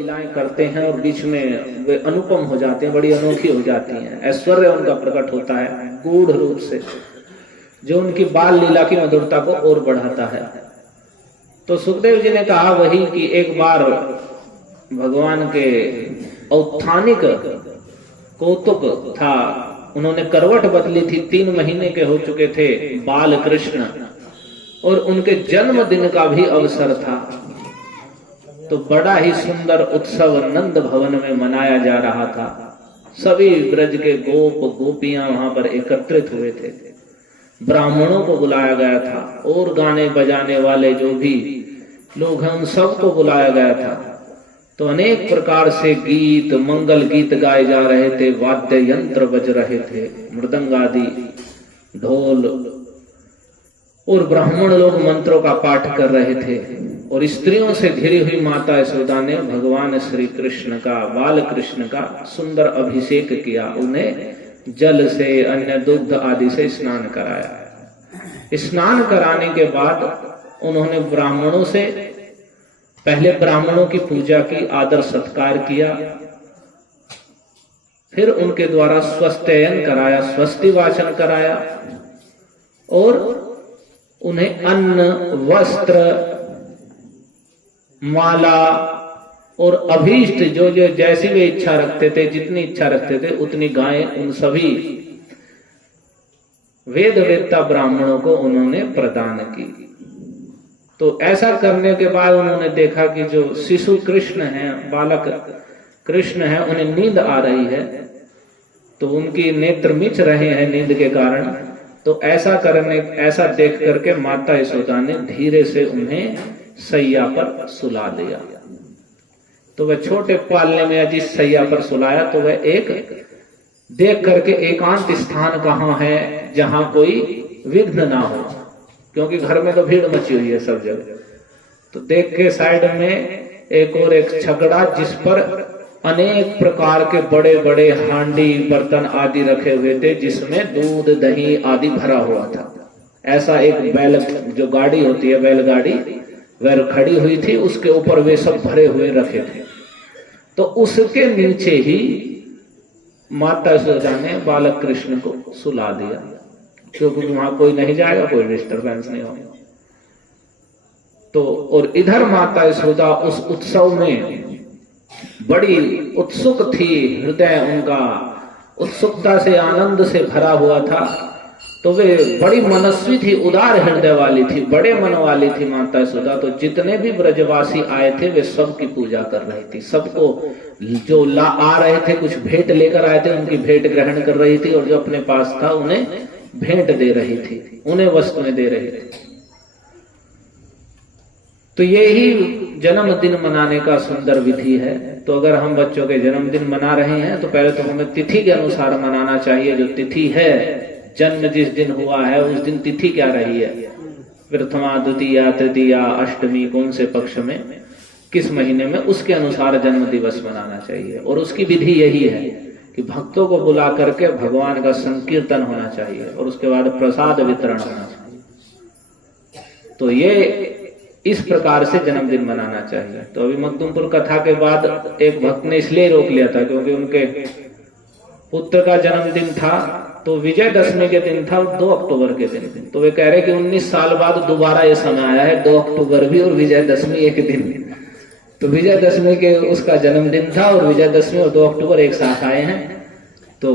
लीलाएं करते हैं और बीच में वे अनुपम हो जाते हैं, बड़ी अनोखी हो जाती हैं। ऐश्वर्य उनका प्रकट होता है गूढ़ रूप से, जो उनकी बाल लीला की मधुरता को और बढ़ाता है। तो सुखदेव जी ने कहा वही कि एक बार भगवान के औत्थानिक कौतुक था, उन्होंने करवट बदली थी, 3 महीने के हो चुके थे बाल कृष्ण, और उनके जन्मदिन का भी अवसर था। तो बड़ा ही सुंदर उत्सव नंद भवन में मनाया जा रहा था। सभी ब्रज के गोप गोपियां वहां पर एकत्रित हुए थे, ब्राह्मणों को बुलाया गया था, और गाने बजाने वाले जो भी लोग हैं उन सबको बुलाया गया था। तो अनेक प्रकार से गीत, मंगल गीत गाए जा रहे थे, वाद्य यंत्र बज रहे थे, मृदंग आदि, ढोल, और ब्राह्मण लोग मंत्रों का पाठ कर रहे थे। और स्त्रियों से घिरी हुई माता यशोदा ने भगवान श्री कृष्ण का, बाल कृष्ण का सुंदर अभिषेक किया, उन्हें जल से, अन्य दुग्ध आदि से स्नान कराया। स्नान कराने के बाद उन्होंने ब्राह्मणों से पहले ब्राह्मणों की पूजा की, आदर सत्कार किया, फिर उनके द्वारा स्वस्त्ययन कराया, स्वस्ति वाचन कराया, और उन्हें अन्न, वस्त्र, माला और अभीष्ट जो जो जैसी वे इच्छा रखते थे, जितनी इच्छा रखते थे उतनी गायें उन सभी वेद वेत्ता ब्राह्मणों को उन्होंने प्रदान की। तो ऐसा करने के बाद उन्होंने देखा कि जो शिशु कृष्ण हैं, बालक कृष्ण हैं, उन्हें नींद आ रही है, तो उनकी नेत्र मिच रहे हैं नींद के कारण। तो ऐसा देख करके माता यशोदा ने धीरे से उन्हें सैया पर सुला दिया। तो वह छोटे पालने में जिस सैया पर सुलाया, तो वह एक देख करके एकांत स्थान कहाँ है जहां कोई विघ्न ना हो, क्योंकि घर में तो भीड़ मची हुई है सब जगह। तो देख के साइड में एक छकड़ा, जिस पर अनेक प्रकार के बड़े बड़े हांडी, बर्तन आदि रखे हुए थे, जिसमें दूध, दही आदि भरा हुआ था। ऐसा एक बैल, जो गाड़ी होती है बैलगाड़ी, वह खड़ी हुई थी, उसके ऊपर वे सब भरे हुए रखे थे। तो उसके नीचे ही माता यशोदा ने बालक कृष्ण को सुला दिया, क्योंकि वहां कोई नहीं जाएगा, कोई डिस्टर्बेंस नहीं होगा। तो और इधर माता यशोदा उस उत्सव में बड़ी उत्सुक थी, हृदय उनका उत्सुकता से, आनंद से भरा हुआ था। तो वे बड़ी मनस्वी थी, उदार हृदय वाली थी, बड़े मन वाली थी माता यशोदा। तो जितने भी ब्रजवासी आए थे वे सबकी पूजा कर रही थी, सबको जो आ रहे थे, कुछ भेंट लेकर आए थे, उनकी भेंट ग्रहण कर रही थी, और जो अपने पास था उन्हें भेंट दे रही थी, उन्हें वस्तुएं दे रही थी। तो यही जन्मदिन मनाने का सुंदर विधि है। तो अगर हम बच्चों के जन्मदिन मना रहे हैं तो पहले तो हमें तिथि के अनुसार मनाना चाहिए। जो तिथि है, जन्म जिस दिन हुआ है उस दिन तिथि क्या रही है, प्रथमा, द्वितीया, तृतीया, अष्टमी, कौन से पक्ष में, किस महीने में, उसके अनुसार जन्म दिवस मनाना चाहिए। और उसकी विधि यही है कि भक्तों को बुला करके भगवान का संकीर्तन होना चाहिए, और उसके बाद प्रसाद वितरण होना चाहिए। तो ये इस प्रकार से जन्मदिन मनाना चाहिए। तो अभी मखदुमपुर कथा के बाद एक भक्त ने इसलिए रोक लिया था क्योंकि उनके पुत्र का जन्मदिन था, तो विजयदशमी के दिन था, 2 अक्टूबर के दिन। तो वे कह रहे कि 19 साल बाद दोबारा ये समय आया है, 2 अक्टूबर भी और विजयदशमी एक दिन। तो विजयदशमी के उसका जन्मदिन था, और विजयदशमी और 2 अक्टूबर एक साथ आए हैं। तो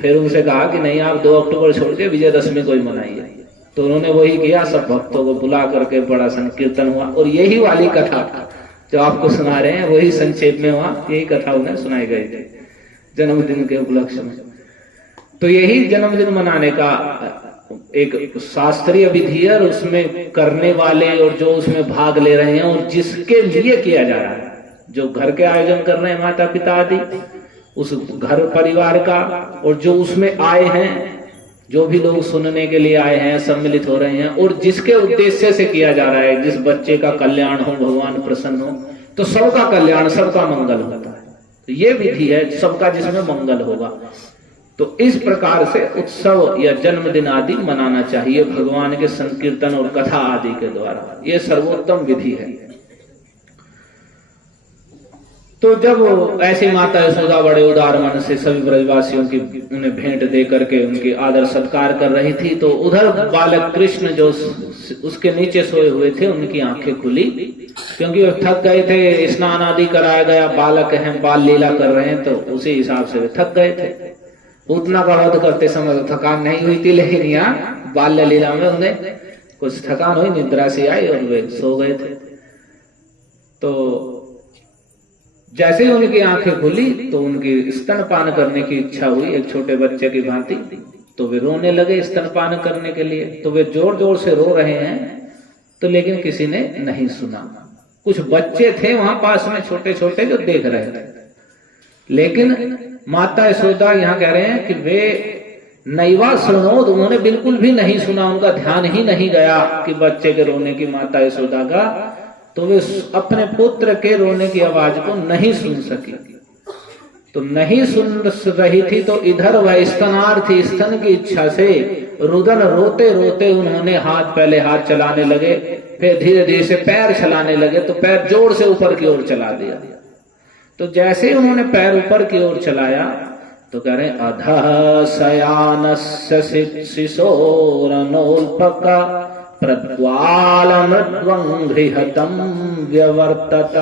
फिर उनसे कहा कि नहीं, आप 2 अक्टूबर छोड़ के विजयदशमी को ही मनाइए। तो उन्होंने वही किया, सब भक्तों को बुला करके बड़ा संकीर्तन हुआ, और यही वाली कथा जो आपको सुना रहे हैं वही संक्षेप में हुआ, यही कथा उन्हें सुनाई गई थी जन्मदिन के उपलक्ष्य में। तो यही जन्मदिन मनाने का एक शास्त्रीय विधि है, और उसमें करने वाले और जो उसमें भाग ले रहे हैं और जिसके लिए किया जा रहा है, जो घर के आयोजन कर रहे हैं माता पिता आदि, उस घर परिवार का, और जो उसमें आए हैं, जो भी लोग सुनने के लिए आए हैं, सम्मिलित हो रहे हैं, और जिसके उद्देश्य से किया जा रहा है, जिस बच्चे का कल्याण हो, भगवान प्रसन्न हो, तो सबका कल्याण, सबका मंगल होता है। तो ये विधि है सबका, जिसमें मंगल होगा। तो इस प्रकार से उत्सव या जन्मदिन आदि मनाना चाहिए भगवान के संकीर्तन और कथा आदि के द्वारा। ये सर्वोत्तम विधि है। तो जब ऐसी माता यशोदा बड़े उदार मन से सभी ब्रजवासियों की उन्हें भेंट दे करके उनकी आदर सत्कार कर रही थी, तो उधर बालक कृष्ण जो उसके नीचे सोए हुए थे उनकी आंखें खुली, क्योंकि वो थक गए थे, स्नान आदि कराया गया, बालक हैं, बाल लीला कर रहे हैं, तो उसी हिसाब से वे थक गए थे। उतना का वध करते समय थकान नहीं हुई थी, लेकिन यहाँ बाल्य लीला में उन्हें कुछ थकान हुई, निद्रा से आई और वे सो गए थे। तो जैसे ही उनकी आंखें खुली तो उनकी स्तनपान करने की इच्छा हुई, एक छोटे बच्चे की भांति। तो वे रोने लगे स्तनपान करने के लिए। तो वे जोर जोर से रो रहे हैं, तो लेकिन किसी ने नहीं सुना। कुछ बच्चे थे वहां पास में छोटे छोटे जो देख रहे थे, लेकिन माता यशोदा यहाँ कह रहे हैं कि वे नैवा सुनोद, उन्होंने बिल्कुल भी नहीं सुना, उनका ध्यान ही नहीं गया कि बच्चे के रोने की माता यशोदा का। तो वे अपने पुत्र के रोने की आवाज को नहीं सुन सकी। तो नहीं सुन रही थी, तो इधर वह स्तनार्थी स्तन की इच्छा से रुदन रोते रोते उन्होंने पहले हाथ चलाने लगे, फिर धीरे धीरे से पैर चलाने लगे। तो पैर जोर से ऊपर की ओर चला दिया। तो जैसे ही उन्होंने पैर ऊपर की ओर चलाया तो कह रहे अधः शयानस्य शिशोरनोल्पका प्रद्वाल मृद्वंघ्रिहतं व्यवर्तत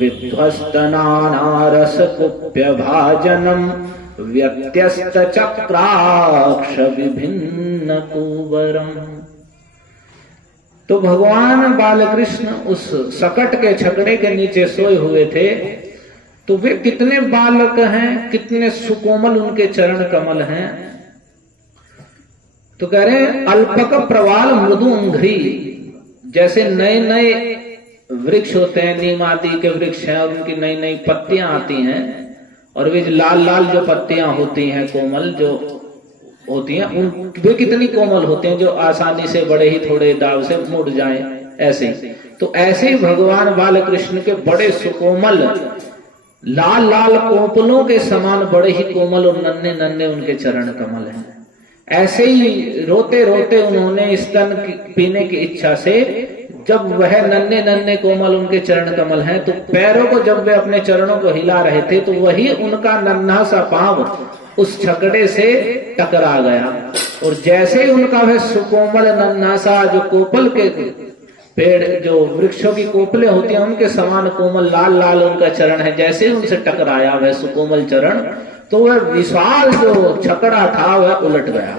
विध्वस्तनानारसकुप्यभाजनं व्यत्यस्त चक्राक्ष विभिन्न कुवरम। तो भगवान बालकृष्ण उस सकट के छकड़े के नीचे सोए हुए थे। तो वे कितने बालक हैं, कितने सुकोमल उनके चरण कमल हैं। तो कह रहे हैं अल्पक प्रवाल मृदु अंघ्रि, जैसे नए नए वृक्ष होते हैं, नीम आदि के वृक्ष हैं और उनकी नई नई पत्तियां आती हैं, और वे लाल लाल जो पत्तियां होती हैं कोमल जो होती हैं, उन वे कितनी कोमल होते हैं जो आसानी से बड़े ही थोड़े दाव से मुड़ जाएं, ऐसे। तो ऐसे ही भगवान बालकृष्ण के बड़े सुकोमल लाल लाल कोपलों के समान बड़े ही कोमल और नन्हे नन्हे उनके चरण कमल हैं। ऐसे ही रोते रोते उन्होंने स्तन पीने की इच्छा से, जब वह नन्हे नन्हे कोमल उनके चरण कमल हैं, तो पैरों को जब वे अपने चरणों को हिला रहे थे, तो वही उनका नन्हा सा पांव उस छकड़े से टकरा गया। और जैसे ही उनका वह सुकोमल नन्हा सा जो कोपल के पेड़ जो वृक्षों की कोपले होती हैं उनके समान कोमल लाल लाल उनका चरण है, जैसे ही उनसे टकराया वह सुकोमल चरण, तो वह विशाल जो छकड़ा था वह उलट गया,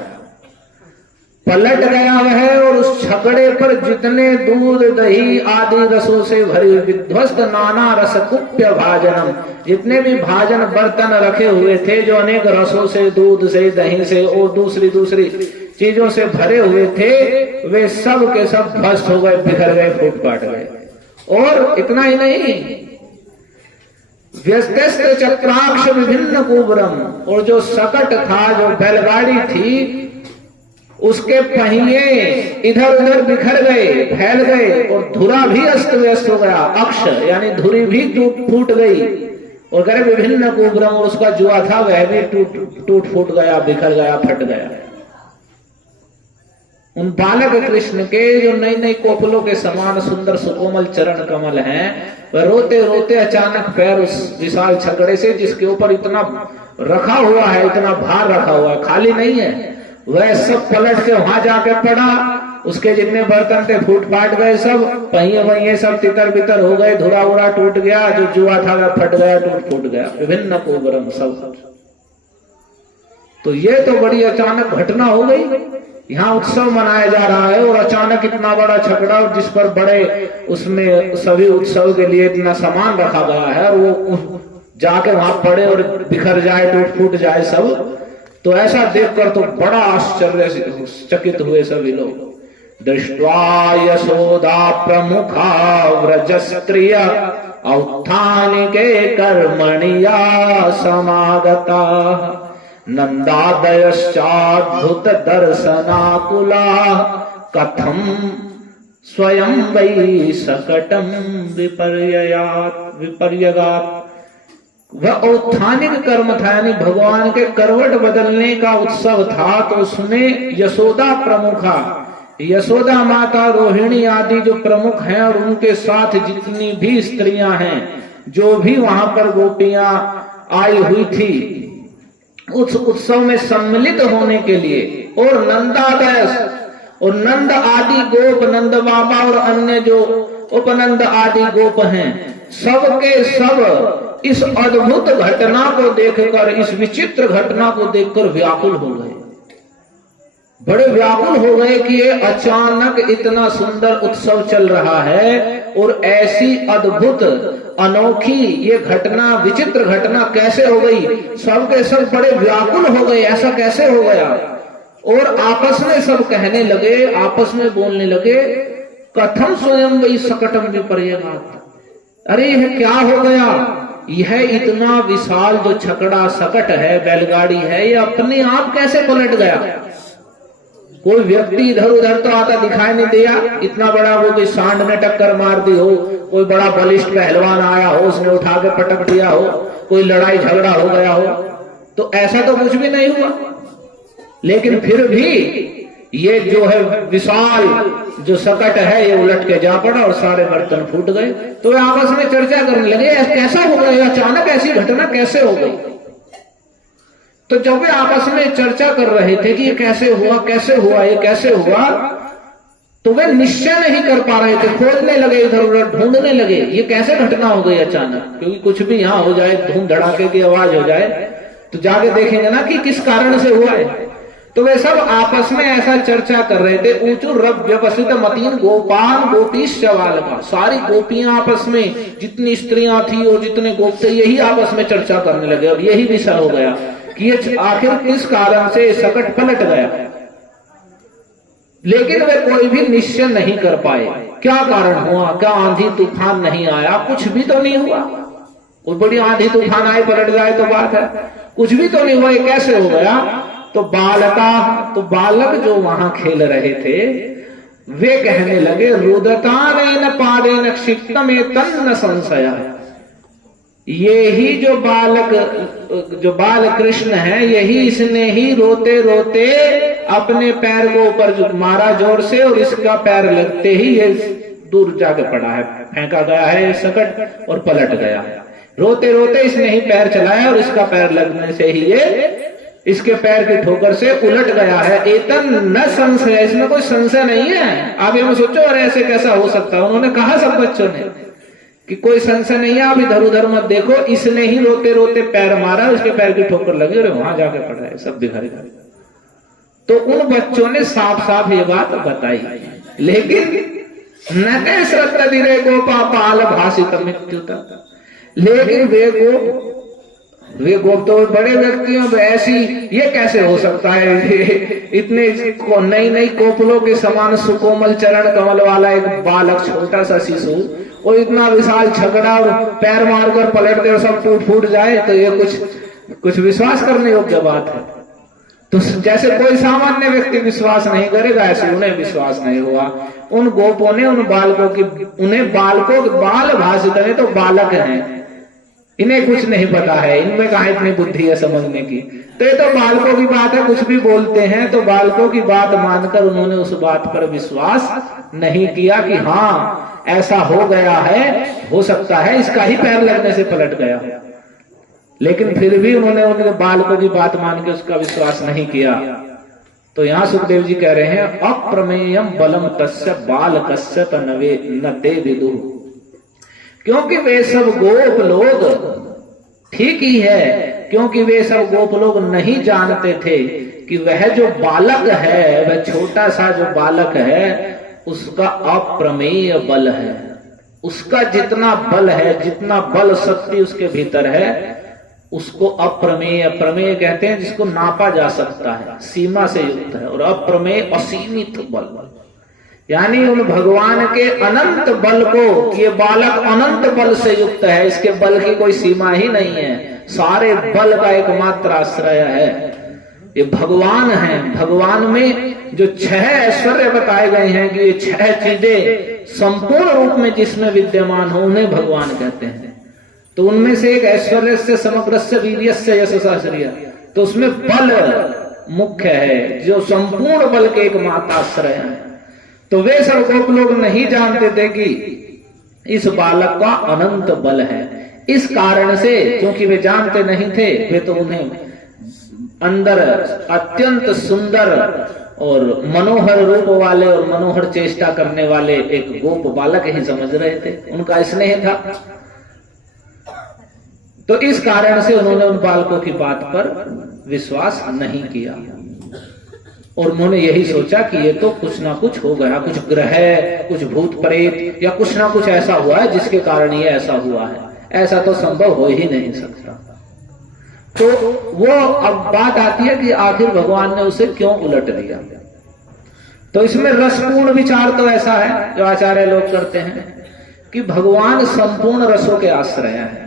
पलट गया वह। और उस छकड़े पर जितने दूध दही आदि रसों से भरी विध्वस्त नाना रसकुप्य भाजनम, जितने भी भाजन बर्तन रखे हुए थे जो अनेक रसों से, दूध से, दही से और दूसरी दूसरी चीजों से भरे हुए थे, वे सब के सब ध्वस्त हो गए, बिखर गए, फूट फाट गए। और इतना ही नहीं, व्यस्त चक्राक्ष विभिन्न कुबरम, और जो सकट था, जो बैलगाड़ी थी, उसके पहिए इधर उधर बिखर गए, फैल गए, और धुरा भी अस्त व्यस्त हो गया, अक्ष यानी धुरी भी फूट गई। और कह रहे विभिन्न कुबरम, और उसका जुआ था वह भी टूट फूट गया, बिखर गया, फट गया। उन बालक कृष्ण के जो नई नई कोपलों के समान सुंदर सुकोमल चरण कमल हैं, वह रोते रोते अचानक पैर उस विशाल छकड़े से, जिसके ऊपर इतना रखा हुआ है, इतना भार रखा हुआ है, खाली नहीं है, वह सब पलट के वहां जाके पड़ा। उसके जितने बर्तन थे फूट फाट गए, सब पहिए वहिए सब तितर बितर हो गए, धुरा उड़ा टूट गया, जो जुआ था वह फट गया, टूट फूट गया, विभिन्न कुबरम सब। तो ये तो बड़ी अचानक घटना हो गई। यहाँ उत्सव मनाया जा रहा है और अचानक इतना बड़ा छकड़ा, और जिस पर बड़े उसमें सभी उत्सव के लिए इतना सामान रखा गया है, और वो जाके वहां पड़े और बिखर जाए, टूट फूट जाए सब। तो ऐसा देखकर तो बड़ा आश्चर्य चकित हुए सभी लोग। दृष्ट्वा यशोदा प्रमुखा व्रज स्त्रिय औत्थानिके कर्मणिया समागता नंदादयश्चाद्भुत दर्शनाकुला कथम स्वयं वै सकटम विपर्यगात्। वह औत्थानिक कर्म था, यानी भगवान के करवट बदलने का उत्सव था। तो उसमें यशोदा प्रमुखा, यशोदा माता, रोहिणी आदि जो प्रमुख हैं, और उनके साथ जितनी भी स्त्रियां हैं जो भी वहां पर गोपियां आई हुई थी उस उत्सव में सम्मिलित होने के लिए, और नंदादय और नंद आदि गोप, नंद बाबा और अन्य जो उपनंद आदि गोप हैं, सबके सब इस अद्भुत घटना को देखकर, इस विचित्र घटना को देखकर व्याकुल हो गए, बड़े व्याकुल हो गए कि ये अचानक इतना सुंदर उत्सव चल रहा है और ऐसी अद्भुत अनोखी ये घटना, विचित्र घटना कैसे हो गई। सबके सब बड़े व्याकुल हो गए, ऐसा कैसे हो गया। और आपस में सब कहने लगे, आपस में बोलने लगे, कथम स्वयं वही सकटम विपर्यगात, अरे यह क्या हो गया। यह इतना विशाल जो छकड़ा सकट है, बैलगाड़ी है, ये अपने आप कैसे पलट गया। कोई व्यक्ति इधर उधर तो आता दिखाई नहीं दिया, इतना बड़ा वो कोई सांड ने टक्कर मार दी हो, कोई बड़ा बलिष्ठ पहलवान आया हो, उसने उठा के पटक दिया हो, कोई लड़ाई झगड़ा हो गया हो, तो ऐसा तो कुछ भी नहीं हुआ। लेकिन फिर भी ये जो है विशाल जो सकट है ये उलट के जा पड़ा और सारे बर्तन फूट गए। तो वे आपस में चर्चा करने लगे, कैसा हो गया, अचानक ऐसी घटना कैसे हो गई। तो जब वे आपस में चर्चा कर रहे थे कि ये कैसे हुआ, कैसे हुआ, ये कैसे हुआ, तो वे निश्चय नहीं कर पा रहे थे, खोजने लगे, इधर उधर ढूंढने लगे, ये कैसे घटना हो गई अचानक। क्योंकि कुछ भी यहाँ हो जाए, धूम धड़ाके की आवाज हो जाए, तो जाके देखेंगे ना कि किस कारण से हुआ है। तो वे सब आपस में ऐसा चर्चा कर रहे थे। ऊंचू रब व्यवसित मतीन गोपाल गोपीश चवाल का, सारी गोपियां आपस में, जितनी स्त्रियां थी और जितने गोप थे, यही आपस में चर्चा करने लगे। अब यही विषय हो गया कि ये आखिर किस कारण से सकट पलट गया। लेकिन वे कोई भी निश्चय नहीं कर पाए, क्या कारण हुआ, क्या आंधी तूफान नहीं आया, कुछ भी तो नहीं हुआ। कोई बड़ी आंधी तूफान आए पलट जाए तो बात है, कुछ भी तो नहीं हुआ, ये कैसे हो गया। तो बालक जो वहां खेल रहे थे वे कहने लगे, रुदतानेन पादेन क्षिप्तमे तन्न संशय, ये ही जो बाल कृष्ण है, यही इसने ही रोते रोते अपने पैर को ऊपर मारा जोर से, और इसका पैर लगते ही ये दूर जाके पड़ा है, फेंका गया है सकट और पलट गया। रोते रोते इसने ही पैर चलाया और इसका पैर लगने से ही ये इसके पैर की ठोकर से उलट गया है। एतन न संशय, इसमें कोई संशय नहीं है। आप ये में सोचो, अरे ऐसे कैसा हो सकता है। उन्होंने कहा सब बच्चों ने कि कोई संशय नहीं है, आप इधर उधर मत देखो, इसने ही रोते रोते पैर मारा, उसके पैर की ठोकर लगी और वहां जाके पड़ा है, सब दिखाई दे। तो उन बच्चों ने साफ साफ ये बात बताई। लेकिन न श्रद्धा धीरे गोपा पाल भाषित मृत्युता, लेकिन वे गोप तो बड़े व्यक्ति हैं, ऐसी ये कैसे हो सकता है। इतने नई नई कोपलों के समान सुकोमल चरण कमल वाला एक बालक, छोटा सा शिशु, और इतना विशाल झगड़ा और पैर मारकर पलट दे और सब टूट फूट जाए, तो ये कुछ विश्वास करने योग्य बात है। तो जैसे कोई सामान्य व्यक्ति विश्वास नहीं करेगा, ऐसे उन्हें विश्वास नहीं हुआ। उन गोपों ने उन बालकों की, उन्हें बालकों बाल भाषित है, तो बालक हैं, इन्हें कुछ नहीं पता है, इनमें कहाँ इतनी बुद्धि है समझने की। तो ये तो बालकों की बात है, कुछ भी बोलते हैं। तो बालकों की बात मानकर उन्होंने उस बात पर विश्वास नहीं किया कि हाँ ऐसा हो गया है, हो सकता है इसका ही पैर लगने से पलट गया। लेकिन फिर भी उन्होंने उनके बालकों की बात मान के उसका विश्वास नहीं किया। तो यहाँ सुखदेव जी कह रहे हैं, अप्रमेयम बलम तस्य बालकस्य तनवे न ते विदु, क्योंकि वे सब गोप लोग, ठीक ही है, क्योंकि वे सब गोप लोग नहीं जानते थे कि वह जो बालक है, वह छोटा सा जो बालक है, उसका अप्रमेय बल है। उसका जितना बल है, जितना बल शक्ति उसके भीतर है, उसको अप्रमेय, प्रमेय कहते हैं जिसको नापा जा सकता है, सीमा से युक्त है। और अप्रमेय असीमित बल, यानी उन भगवान के अनंत बल को, ये बालक अनंत बल से युक्त है, इसके बल की कोई सीमा ही नहीं है, सारे बल का एकमात्र आश्रय है, ये भगवान है। भगवान में जो 6 ऐश्वर्य बताए गए हैं कि ये 6 चीजें संपूर्ण रूप में जिसमें विद्यमान हो, उन्हें भगवान कहते हैं। तो उनमें से एक ऐश्वर्य से समग्रस्य वीर्यस्य यशस्श्रिय, तो उसमें बल मुख्य है, जो संपूर्ण बल के एकमात्र आश्रय है। तो वे सब गोप लोग नहीं जानते थे कि इस बालक का अनंत बल है, इस कारण से, क्योंकि वे जानते नहीं थे, वे तो उन्हें अंदर अत्यंत सुंदर और मनोहर रूप वाले और मनोहर चेष्टा करने वाले एक गोप बालक ही समझ रहे थे, उनका स्नेह था। तो इस कारण से उन्होंने उन बालकों की बात पर विश्वास नहीं किया और उन्होंने यही सोचा कि ये तो कुछ ना कुछ हो गया, कुछ ग्रह, कुछ भूत प्रेत या कुछ ना कुछ ऐसा हुआ है जिसके कारण ये ऐसा हुआ है, ऐसा तो संभव हो ही नहीं सकता। तो वो अब बात आती है कि आखिर भगवान ने उसे क्यों उलट दिया। तो इसमें रसपूर्ण विचार तो ऐसा है जो आचार्य लोग करते हैं कि भगवान संपूर्ण रसों के आश्रय हैं,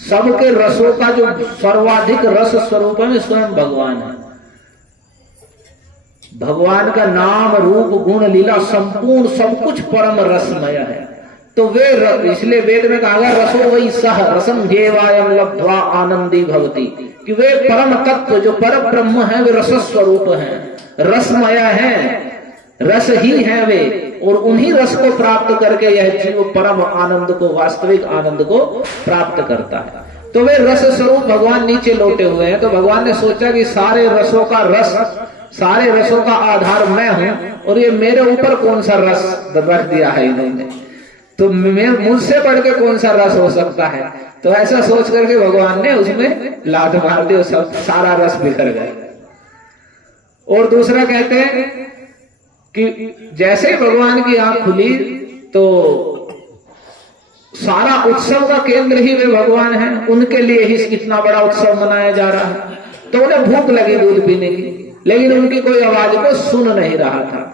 सबके रसों का जो सर्वाधिक रस स्वरूप है स्वयं भगवान है। भगवान का नाम रूप गुण लीला संपूर्ण सब कुछ परम रसमय है। तो वे इसलिए वेद में कहा गया रसो वही सह रसम घेवायम लब्ध्वा आनंदी भवती, कि वे परम तत्व जो पर ब्रह्म है वे रस स्वरूप है, रसमय है, रस ही है वे, और उन्हीं रस को प्राप्त करके यह जीव परम आनंद को, वास्तविक आनंद को प्राप्त करता है। तो वे रस स्वरूप भगवान नीचे लौटे हुए हैं। तो भगवान ने सोचा कि सारे रसों का रस, सारे रसों का आधार मैं हूं और ये मेरे ऊपर कौन सा रस रख दिया है इन्होंने, तो मुझसे बढ़ के कौन सा रस हो सकता है। तो ऐसा सोच करके भगवान ने उसमें लात मार दी और सब सारा रस बिखर गया। और दूसरा कहते हैं कि जैसे भगवान की आंख खुली तो सारा उत्सव का केंद्र ही वे भगवान हैं, उनके लिए ही इतना बड़ा उत्सव मनाया जा रहा है। तो उन्हें भूख लगी दूध पीने की, लेकिन उनकी कोई आवाज को सुन नहीं रहा था।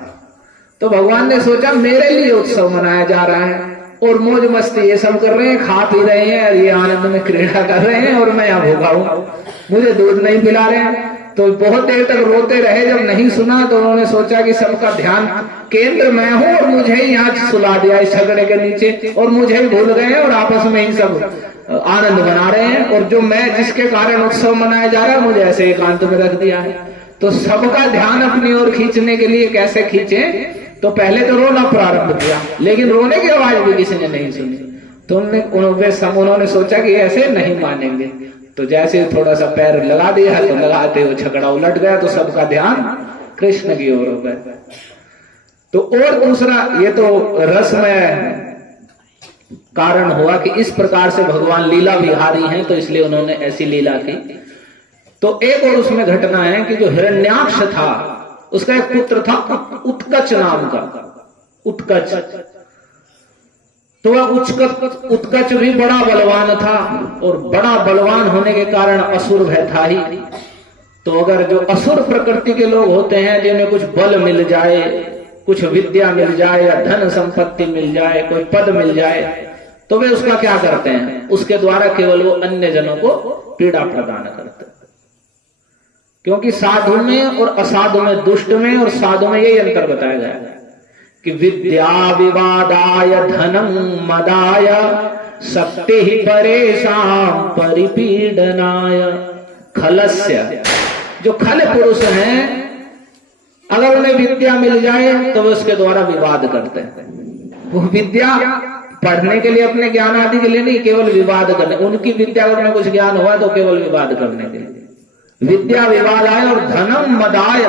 तो भगवान ने सोचा मेरे लिए उत्सव मनाया जा रहा है और मौज मस्ती ये सब कर रहे हैं, खा पी रहे हैं और ये आनंद में क्रीड़ा कर रहे हैं और मैं यहाँ भूखा हूं, मुझे दूध नहीं पिला रहे हैं। तो बहुत देर तक रोते रहे, जब नहीं सुना तो उन्होंने सोचा कि सबका ध्यान केंद्र मैं हूं और मुझे ही यहाँ सुला दिया इस झगड़े के नीचे, और मुझे ही भूल गए और आपस में ही सब आनंद मना रहे हैं, और जो मैं जिसके कारण उत्सव मनाया जा रहा है मुझे ऐसे एकांत में रख दिया है। तो सबका ध्यान अपनी ओर खींचने के लिए कैसे खींचे, तो पहले तो रोना प्रारंभ किया, लेकिन रोने की आवाज भी किसी ने नहीं सुनी। तो उन्होंने सोचा कि ऐसे नहीं मानेंगे। तो जैसे थोड़ा सा पैर लगा दिया तो लगाते वो झगड़ा उलट गया, तो सबका ध्यान कृष्ण की ओर हो गया। तो और दूसरा, ये तो रसमय कारण हुआ कि इस प्रकार से भगवान लीला विहारी हैं, तो इसलिए उन्होंने ऐसी लीला की। तो एक और उसमें घटना है कि जो हिरण्याक्ष था उसका एक पुत्र था उत्कच नाम का, उत्कच। तो वह उत्कच भी बड़ा बलवान था, और बड़ा बलवान होने के कारण असुर भय था ही। तो अगर जो असुर प्रकृति के लोग होते हैं जिन्हें कुछ बल मिल जाए, कुछ विद्या मिल जाए या धन संपत्ति मिल जाए, कोई पद मिल जाए, तो वे उसका क्या करते हैं, उसके द्वारा केवल वो अन्य जनों को पीड़ा प्रदान करते हैं। क्योंकि साधु में और असाधु में, दुष्ट में और साधु में यही अंतर बताया गया है कि विद्या विवादाय धनम मदाय शक्ति परेशान परिपीडनाय खलस्य। जो खल पुरुष हैं अगर उन्हें विद्या मिल जाए तो वे उसके द्वारा विवाद करते हैं। वो विद्या पढ़ने के लिए, अपने ज्ञान आदि के लिए नहीं, केवल विवाद करने। उनकी विद्या अगर उन्हें कुछ ज्ञान हुआ तो केवल विवाद करने के लिए। विद्या विवाद आय और धनम मदाय,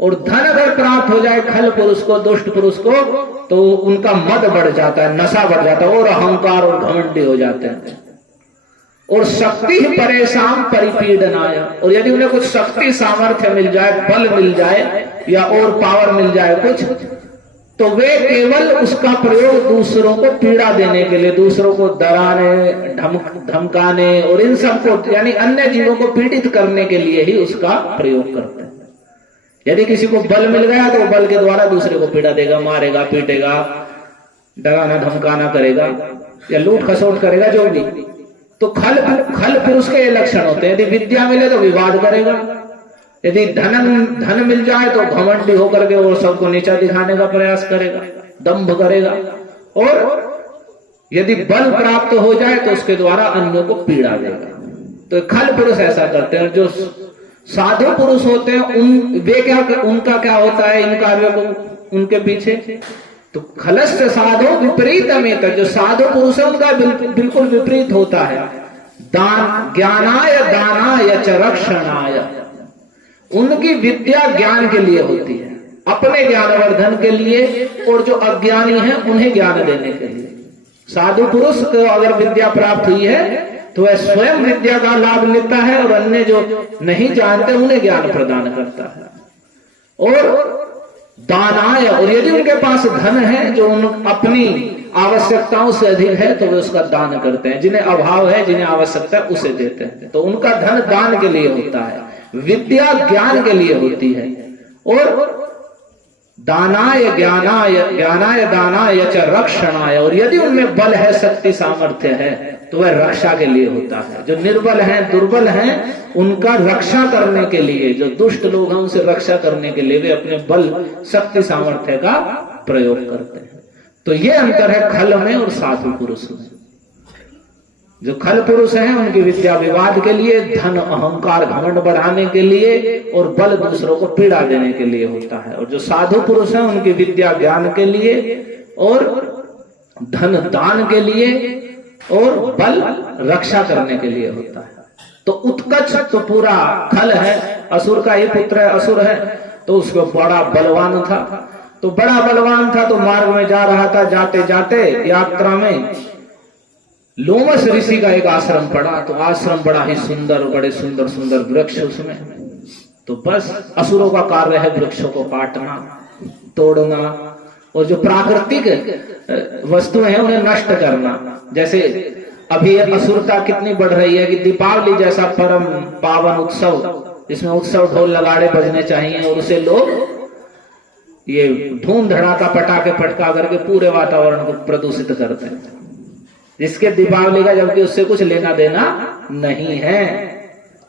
और धन अगर प्राप्त हो जाए खल पुरुष को, दुष्ट पुरुष को, तो उनका मद बढ़ जाता है, नशा बढ़ जाता है, और अहंकार और घमंडी हो जाते हैं। और शक्ति परेशान परिपीडनाय, और यदि उन्हें कुछ शक्ति सामर्थ्य मिल जाए, बल मिल जाए या और पावर मिल जाए कुछ, तो वे केवल उसका प्रयोग दूसरों को पीड़ा देने के लिए, दूसरों को डराने, धमकाने और इन सब को, यानी अन्य जीवों को पीड़ित करने के लिए ही उसका प्रयोग करते हैं। यदि किसी को बल मिल गया तो बल के द्वारा दूसरे को पीड़ा देगा, मारेगा, पीटेगा, डराना धमकाना करेगा या लूट खसोट करेगा, जो भी। तो खल पुरुष के ये लक्षण होते हैं। यदि विद्या मिले तो विवाद करेगा, यदि धन मिल जाए तो घमंडी होकर के वो सबको नीचा दिखाने का प्रयास करेगा, दंभ करेगा, और यदि बल प्राप्त हो जाए तो उसके द्वारा अन्यों को पीड़ा देगा। तो खल पुरुष ऐसा करते हैं। जो साधु पुरुष होते हैं वे क्या, उनका क्या होता है इन कार्यों को, उनके पीछे तो खलस्य साधो विपरीतमेत, जो साधु पुरुष है उनका बिल्कुल विपरीत होता है। दान ज्ञानाय दानाय च रक्षणाय, उनकी विद्या ज्ञान के लिए होती है, अपने ज्ञानवर्धन के लिए, और जो अज्ञानी है उन्हें ज्ञान देने के लिए। साधु पुरुष को अगर विद्या प्राप्त हुई है तो वह स्वयं विद्या का लाभ लेता है, और अन्य जो नहीं जानते उन्हें ज्ञान प्रदान करता है। और दानाय, और यदि उनके पास धन है जो उन अपनी आवश्यकताओं से अधिक है तो वे उसका दान करते हैं, जिन्हें अभाव है, जिन्हें आवश्यकता है उसे देते हैं। तो उनका धन दान के लिए होता है, विद्या ज्ञान के लिए होती है। और दानाय ज्ञानाय ज्ञानाय दानाय च रक्षणाय, और यदि उनमें बल है, शक्ति सामर्थ्य है तो वह रक्षा के लिए होता है। जो निर्बल हैं, दुर्बल हैं, उनका रक्षा करने के लिए, जो दुष्ट लोग हैं उनसे रक्षा करने के लिए वे अपने बल शक्ति सामर्थ्य का प्रयोग करते हैं। तो ये अंतर है खल में और साधु पुरुष में। जो खल पुरुष हैं उनकी विद्या विवाद के लिए, धन अहंकार घमंड बढ़ाने के लिए, और बल दूसरों को पीड़ा देने के लिए होता है। और जो साधु पुरुष हैं उनकी विद्या ज्ञान के लिए, और धन दान के लिए, और बल रक्षा करने के लिए होता है। तो उत्कच तो पूरा खल है, असुर का ही पुत्र है, असुर है, तो उसको बड़ा बलवान था। तो बड़ा बलवान था तो मार्ग में जा रहा था, जाते जाते यात्रा में लोमस ऋषि का एक आश्रम पड़ा। तो आश्रम बड़ा ही सुंदर, बड़े सुंदर सुंदर वृक्ष उसमें। तो बस असुरों का कार्य है वृक्षों को काटना, तोड़ना, और जो प्राकृतिक वस्तुएं हैं उन्हें नष्ट करना। जैसे अभी असुरता कितनी बढ़ रही है कि दीपावली जैसा परम पावन उत्सव, जिसमें उत्सव ढोल लगाड़े बजने चाहिए, और उसे लोग ये धूम धड़ाका पटाखे फटका करके पूरे वातावरण को प्रदूषित करते हैं, जिसके दीपावली का जबकि उससे कुछ लेना देना नहीं है।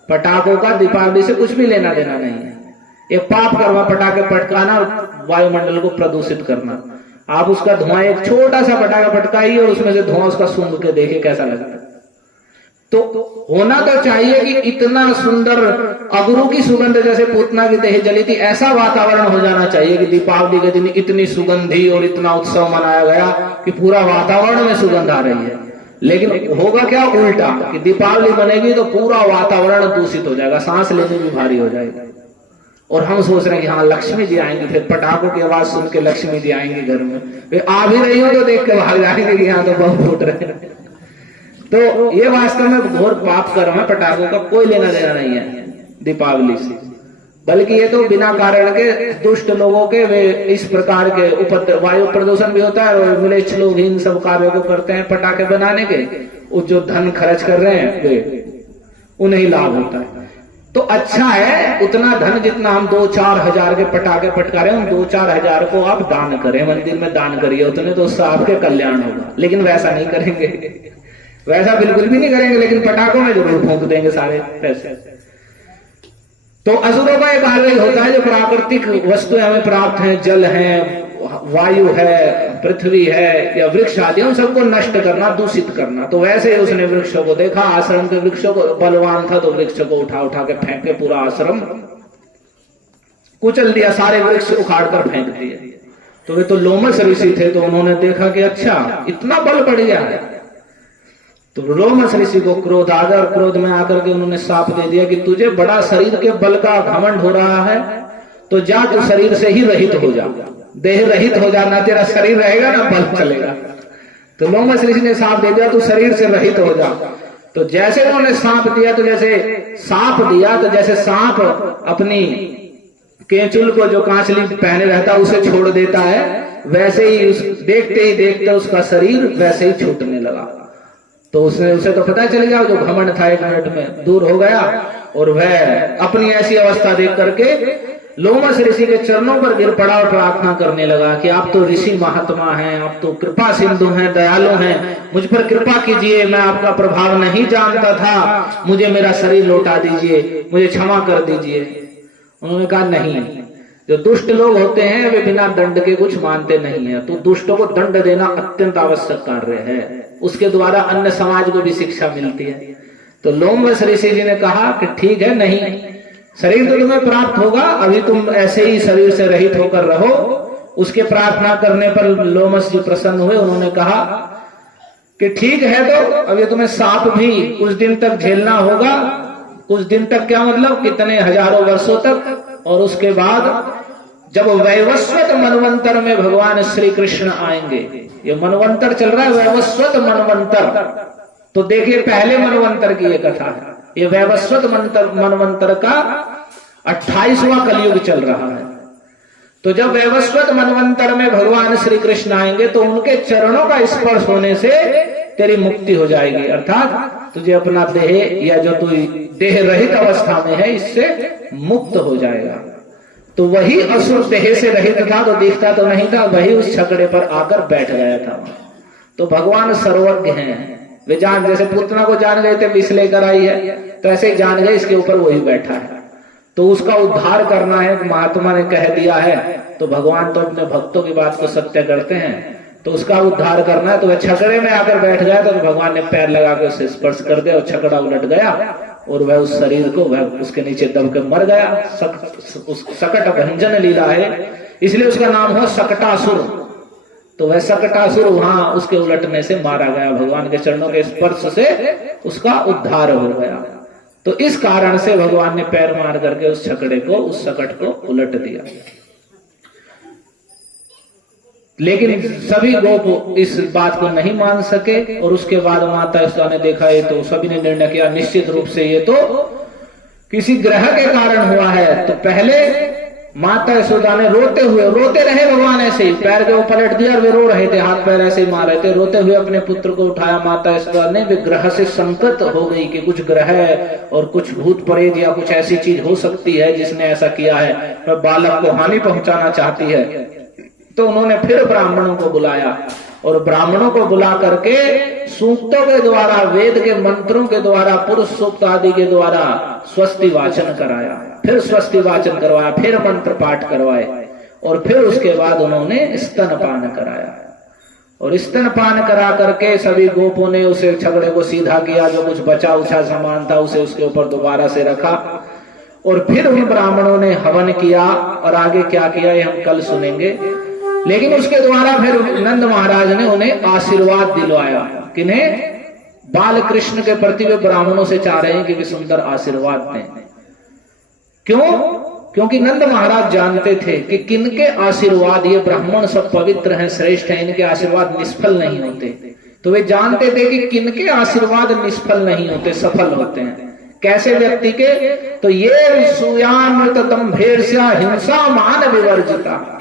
पटाखों का दीपावली से कुछ भी लेना देना नहीं है। एक पाप कर्म पटाखे पटकाना, वायुमंडल को प्रदूषित करना। आप उसका धुआं, एक छोटा सा पटाखा पटकाइए और उसमें से धुआं उसका सूंघ के देखिए कैसा लगता है। तो होना तो चाहिए कि इतना सुंदर अगरू की सुगंध जैसे पूतना की दही जली थी, ऐसा वातावरण हो जाना चाहिए कि दीपावली के दिन इतनी सुगंधी और इतना उत्सव मनाया गया कि पूरा वातावरण में सुगंध आ रही है। लेकिन होगा क्या, उल्टा, कि दीपावली बनेगी तो पूरा वातावरण दूषित हो जाएगा, सांस लेने भी भारी हो जाएगा। और हम सोच रहे हैं कि हाँ लक्ष्मी जी आएंगे, फिर पटाखों की आवाज सुन के लक्ष्मी जी आएंगे घर में, वे आ भी रही हो तो देख के भाग जाएंगे कि यहाँ तो बम फूट रहे हैं। तो ये वास्तव में घोर पाप कर्म है। पटाखों का कोई लेना देना नहीं है दीपावली से, बल्कि ये तो बिना कारण के दुष्ट लोगों के वे इस प्रकार के उपद्रव, वायु प्रदूषण भी होता है, और मिलेच्छ लोग इन सब कार्यों को करते हैं पटाखे बनाने के, वो जो धन खर्च कर रहे हैं वे उन्हें लाभ होता है। तो अच्छा है, उतना धन जितना हम 2-4 हजार के पटाखे पटका रहे हैं, उन 2-4 हजार को आप दान करें, मंदिर में दान करिए, उतने तो उससे आपके कल्याण होगा। लेकिन वैसा नहीं करेंगे, वैसा बिल्कुल भी नहीं करेंगे, लेकिन पटाखों में जरूर फूंक देंगे सारे पैसे। तो असुरों का एक कार्य होता है, जो प्राकृतिक वस्तुएं हमें प्राप्त हैं, जल है, वायु है, पृथ्वी है, या वृक्ष आदि, उन सबको नष्ट करना, दूषित करना। तो वैसे ही उसने वृक्षों को देखा, आश्रम के वृक्षों को, बलवान था तो वृक्षों को उठा उठा के फेंके, पूरा आश्रम कुचल दिया, सारे वृक्ष उखाड़ कर फेंक दिए। तो वे तो लोमस ऋषि थे, तो उन्होंने देखा कि अच्छा इतना बल बढ़ गया है। तो लोमस ऋषि को क्रोध आ गया, और क्रोध में आकर के उन्होंने साप दे दिया कि तुझे बड़ा शरीर के बल का घमंड हो रहा है, तो जा तू शरीर से ही रहित हो जा, देह रहित हो जा, ना तेरा शरीर रहेगा ना बल चलेगा। तो लोमस ऋषि ने साप दे दिया, तू शरीर से रहित हो जा। तो जैसे उन्होंने सांप दिया, तो जैसे सांप दिया, तो जैसे सांप अपनी केंचुल को जो कांचली पहने रहता है उसे छोड़ देता है, वैसे ही देखते ही देखते उसका शरीर वैसे ही छूटने लगा। तो उसे तो पता चल गया, जो घमंड था 1 मिनट में दूर हो गया, और वह अपनी ऐसी अवस्था देख करके लोमस ऋषि के चरणों पर गिर पड़ा और प्रार्थना करने लगा कि आप तो ऋषि महात्मा हैं, आप तो कृपा सिंधु हैं, दयालु हैं, मुझ पर कृपा कीजिए, मैं आपका प्रभाव नहीं जानता था, मुझे मेरा शरीर लौटा दीजिए, मुझे क्षमा कर दीजिए। उन्होंने कहा नहीं, जो दुष्ट लोग होते हैं वे बिना दंड के कुछ मानते नहीं है, तो दुष्टों को दंड देना अत्यंत आवश्यक कार्य है, उसके द्वारा अन्य समाज को भी शिक्षा मिलती है। तो लोमस ऋषि जी ने कहा कि ठीक है, नहीं, शरीर तो तुम्हें प्राप्त होगा, अभी तुम ऐसे ही शरीर से रहित होकर रहो, उसके प्रार्थना करने पर लोमस जी प्रसन्न हुए। उन्होंने कहा कि ठीक है, तो अब ये तुम्हें सांप भी कुछ दिन तक झेलना होगा। कुछ दिन तक क्या मतलब, कितने हजारों वर्षों तक। और उसके बाद जब वैवस्वत मनवंतर में भगवान श्री कृष्ण आएंगे, ये मनवंतर चल रहा है, वैवस्वत मनवंतर। तो देखिए पहले मनवंतर की ये कथा है, ये वैवस्वत मनवंतर का 28वां कलयुग चल रहा है। तो जब वैवस्वत मनवंतर में भगवान श्री कृष्ण आएंगे तो उनके चरणों का स्पर्श होने से तेरी मुक्ति हो जाएगी, अर्थात तुझे अपना देह, या जो तू देह रहित अवस्था में है, इससे मुक्त हो जाएगा। तो वही असुर देह से रहित था, तो दिखता तो नहीं था, वही उस छकड़े पर आकर बैठ गया था। तो भगवान सर्वज्ञ हैं, वे जान, जैसे पुतना को जान गए थे विष लेकर आई है, तो ऐसे ही जान गए इसके ऊपर वही बैठा है। तो उसका उद्धार करना है, महात्मा ने कह दिया है। तो भगवान तो अपने भक्तों की बात को सत्य करते हैं, तो उसका उद्धार करना है। तो वह छकड़े में आकर बैठ गया, तो भगवान ने पैर लगा के उसे स्पर्श कर दिया और छकड़ा उलट गया और वह उस शरीर को वह उसके नीचे दब के मर गया। सकट भंजन लीला है, इसलिए उसका नाम हुआ सकटासुर। तो वह सकटासुर वहां उसके उलटने से मारा गया, भगवान के चरणों के स्पर्श से उसका उद्धार हो गया। तो इस कारण से भगवान ने पैर मार करके उस छकड़े को, उस सकट को उलट दिया। लेकिन सभी गोप इस बात को नहीं मान सके और उसके बाद माता यशोदा ने देखा, ये तो सभी ने निर्णय किया निश्चित रूप से ये तो किसी ग्रह के कारण हुआ है। तो पहले माता यशोदा ने रोते रहे, भगवान ऐसे ही पैर के ऊपर पलट दिया और वे रो रहे थे, हाथ पैर ऐसे ही मार रहे थे, रोते हुए अपने पुत्र को उठाया माता यशोदा ने। वे ग्रह से संकट हो गई कि कुछ ग्रह और कुछ भूत प्रेत या कुछ ऐसी चीज हो सकती है जिसने ऐसा किया है, वह बालक को हानि पहुंचाना चाहती है। तो उन्होंने फिर ब्राह्मणों को बुलाया और ब्राह्मणों को बुला करके सूक्तों के द्वारा, वेद के मंत्रों के द्वारा, पुरुष सूक्त आदि के द्वारा स्वस्ति वाचन कराया, फिर स्वस्ति वाचन करवाया, फिर मंत्र पाठ करवाए और फिर उसके बाद उन्होंने स्तनपान कराया। और स्तनपान करा करके सभी गोपों ने उसे छकड़े को सीधा किया, जो कुछ बचा उछा सामान था उसे उसके ऊपर दोबारा से रखा और फिर उन ब्राह्मणों ने हवन किया। और आगे क्या किया ये हम कल सुनेंगे। लेकिन उसके द्वारा फिर नंद महाराज ने उन्हें आशीर्वाद दिलवाया। किन्हें? बाल कृष्ण के प्रति वे ब्राह्मणों से चाह रहे हैं कि वे सुंदर आशीर्वाद दें। क्यों? क्योंकि नंद महाराज जानते थे कि किनके आशीर्वाद, ये ब्राह्मण सब पवित्र हैं, श्रेष्ठ हैं, इनके आशीर्वाद निष्फल नहीं होते। तो वे जानते थे कि किनके आशीर्वाद निष्फल नहीं होते, सफल होते हैं। कैसे व्यक्ति के? तो ये सुयामृत दंभेर्ष्या हिंसा मान विवर्जिता।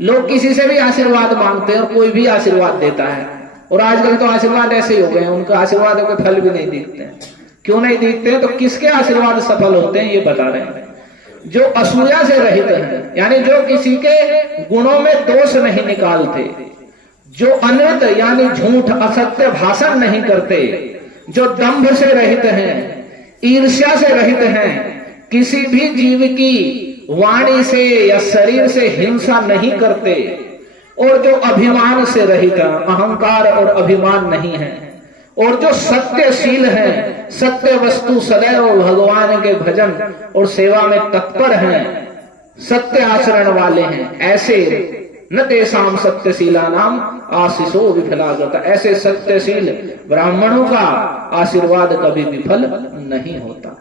लोग किसी से भी आशीर्वाद मांगते हैं और कोई भी आशीर्वाद देता है। और आजकल तो आशीर्वाद ऐसे ही हो गए हैं, उनका आशीर्वाद के फल भी नहीं दिखते हैं। क्यों नहीं दिखते हैं? तो किसके आशीर्वाद सफल होते हैं ये बता रहे हैं। जो असूया से रहित हैं, यानी जो किसी के गुणों में दोष नहीं निकालते, जो अनृत यानी झूठ असत्य भाषण नहीं करते, जो दंभ से रहित हैं, ईर्ष्या से रहित हैं, किसी भी जीव की वाणी से या शरीर से हिंसा नहीं करते, और जो अभिमान से रहित हैं, अहंकार और अभिमान नहीं है, और जो सत्यशील हैं, सत्य वस्तु सदैव भगवान के भजन और सेवा में तत्पर हैं, सत्य आचरण वाले हैं, ऐसे न तेषाम सत्यशीला नाम आशीषो विफलागता। ऐसे सत्यशील ब्राह्मणों का आशीर्वाद कभी विफल नहीं होता।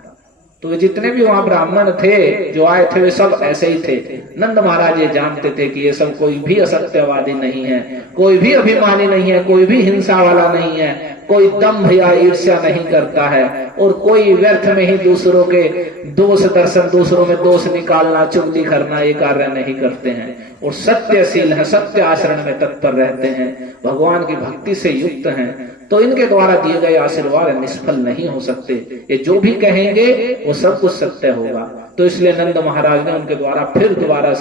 तो वे जितने भी वहां ब्राह्मण थे जो आए थे वे सब ऐसे ही थे। नंद महाराज ये जानते थे कि ये सब कोई भी असत्यवादी नहीं है, कोई भी अभिमानी नहीं है, कोई भी हिंसा वाला नहीं है, कोई दंभ या ईर्ष्या नहीं करता है, और कोई व्यर्थ में ही दूसरों के दोष दर्शन, दूसरों में दोष निकालना, चुगली करना ये कार्य नहीं करते हैं, और सत्यशील है, सत्य आचरण में तत्पर रहते हैं, भगवान की भक्ति से युक्त हैं। तो इनके द्वारा दिए गए आशीर्वाद निष्फल नहीं हो सकते। ये जो भी कहेंगे वो सब कुछ सत्य होगा। तो इसलिए नंद महाराज ने उनके द्वारा फिर दोबारा से